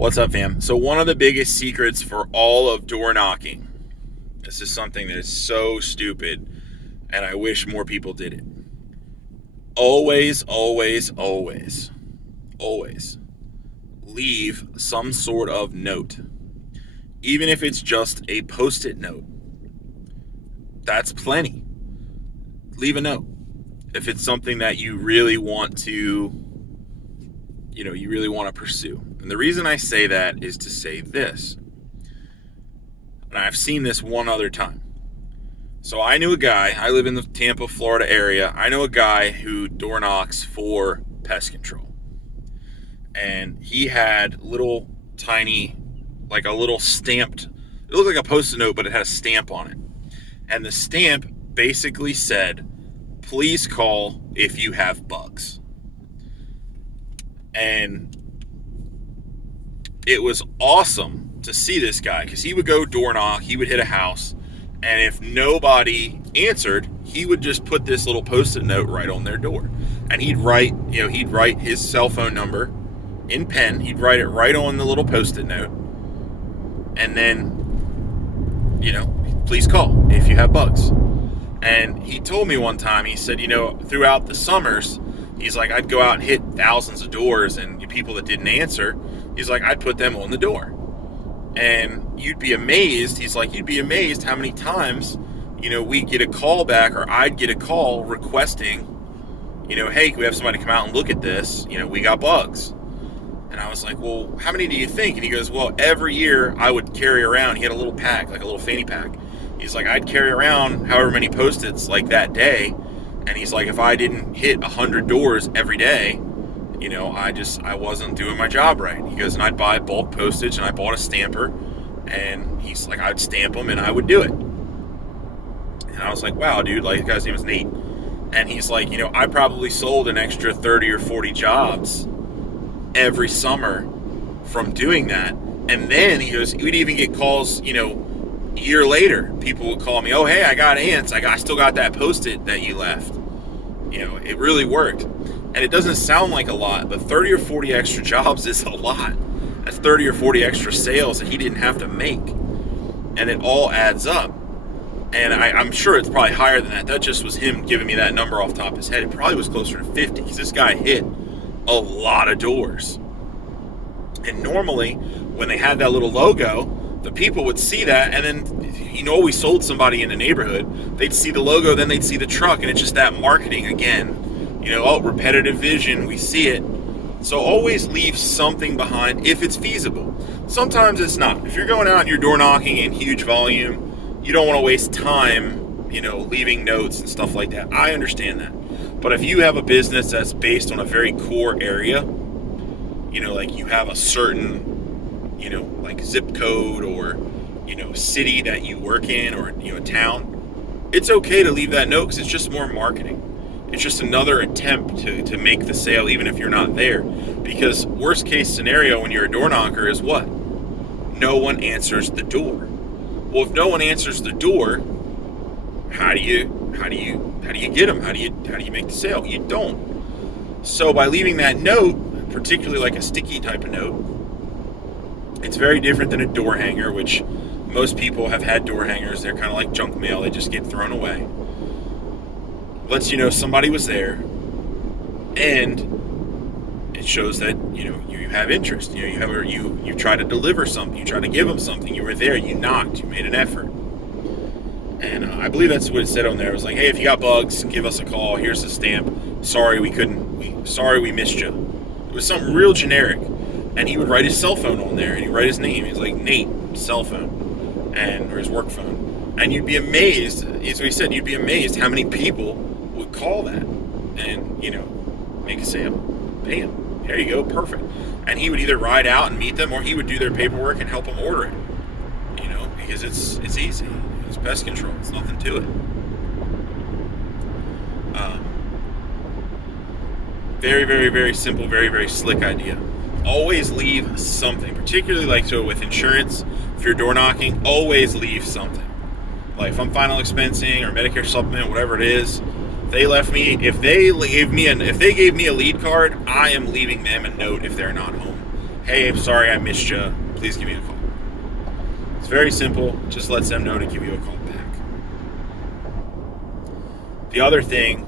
What's up, fam? So one of the biggest secrets for all of door knocking, this is something that is so stupid, and I wish more people did it. Always, always, always, always leave some sort of note. Even if it's just a post-it note, that's plenty. Leave a note. If it's something that you really want to, pursue. And the reason I say that is to say this. And I've seen this one other time. So I knew a guy, I live in the Tampa, Florida area. I know a guy who door knocks for pest control. And he had little tiny, like a little stamped, it looked like a post-it note, but it had a stamp on it. And the stamp basically said, "Please call if you have bugs." And it was awesome to see this guy because he would go door knock, he would hit a house, and if nobody answered, he would just put this little post-it note right on their door. And he'd write his cell phone number in pen, he'd write it right on the little post-it note, and then, please call if you have bugs. And he told me one time, he said, throughout the summers, he's like, I'd go out and hit thousands of doors, and people that didn't answer, he's like, I'd put them on the door. And you'd be amazed, he's like, you'd be amazed how many times, we'd get a call back, or I'd get a call requesting, hey, can we have somebody come out and look at this? We got bugs. And I was like, well, how many do you think? And he goes, well, every year I would carry around, he had a little pack, like a little fanny pack. He's like, I'd carry around however many Post-its like that day. And he's like, if I didn't hit 100 doors every day, I wasn't doing my job right. He goes, and I'd buy bulk postage, and I bought a stamper, and he's like, I'd stamp them and I would do it. And I was like, wow, dude, like, the guy's name is Nate. And he's like, I probably sold an extra 30 or 40 jobs every summer from doing that. And then he goes, we'd even get calls, a year later, people would call me, oh, hey, I got ants. I still got that Post-it that you left. It really worked. And it doesn't sound like a lot, but 30 or 40 extra jobs is a lot. That's 30 or 40 extra sales that he didn't have to make. And it all adds up. And I'm sure it's probably higher than that. That just was him giving me that number off the top of his head. It probably was closer to 50 because this guy hit a lot of doors. And normally, when they had that little logo, the people would see that, and then, we sold somebody in the neighborhood, they'd see the logo, then they'd see the truck, and it's just that marketing again. Repetitive vision, we see it. So always leave something behind if it's feasible. Sometimes it's not. If you're going out and you're door knocking in huge volume, you don't want to waste time, leaving notes and stuff like that. I understand that. But if you have a business that's based on a very core area, like you have a certain, like zip code or, city that you work in or, town, it's okay to leave that note because it's just more marketing. It's just another attempt to make the sale even if you're not there. Because worst case scenario when you're a door knocker is what? No one answers the door. Well, if no one answers the door, how do you get them? How do you make the sale? You don't. So by leaving that note, particularly like a sticky type of note, it's very different than a door hanger, which most people have had door hangers. They're kind of like junk mail. They just get thrown away. Lets you know somebody was there, and it shows that you have interest. You try to deliver something. You try to give them something. You were there. You knocked. You made an effort. And I believe that's what it said on there. It was like, hey, if you got bugs, give us a call. Here's the stamp. Sorry we couldn't. Sorry we missed you. It was something real generic. And he would write his cell phone on there, and he'd write his name. He's like, Nate, cell phone, or his work phone. And you'd be amazed, as we said, you'd be amazed how many people would call that and, make a sale. Bam, there you go, perfect. And he would either ride out and meet them, or he would do their paperwork and help them order it, because it's easy. It's pest control. It's nothing to it. Very, very, very simple, very, very slick idea. Always leave something, particularly with insurance. If you're door knocking, always leave something. Like if I'm final expensing or Medicare supplement, whatever it is, if they gave me a lead card, I am leaving them a note if they're not home. hey, I'm sorry I missed you. Please give me a call. It's very simple. Just lets them know to give you a call back. The other thing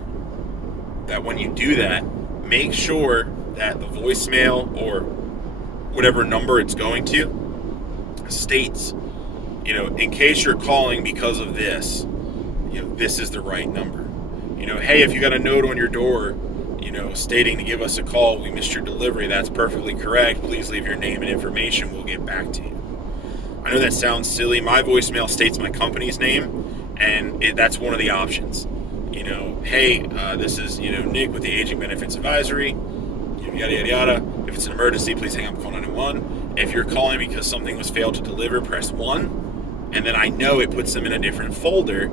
that when you do that, make sure that the voicemail or whatever number it's going to states, in case you're calling because of this, this is the right number. Hey, if you got a note on your door, stating to give us a call, we missed your delivery, that's perfectly correct. Please leave your name and information. We'll get back to you. I know that sounds silly. My voicemail states my company's name, and that's one of the options. Hey, this is, Nick with the Aging Benefits Advisory, yada, yada, yada. If it's an emergency, please hang up and call 911. If you're calling because something was failed to deliver, press 1. And then I know it puts them in a different folder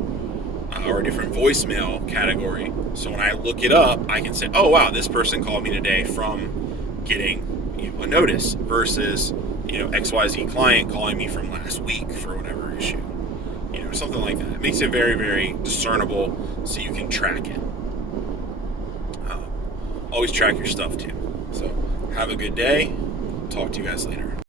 or a different voicemail category. So when I look it up, I can say, oh, wow, this person called me today from getting a notice versus, XYZ client calling me from last week for whatever issue. Something like that. It makes it very, very discernible so you can track it. Always track your stuff too. So have a good day. Talk to you guys later.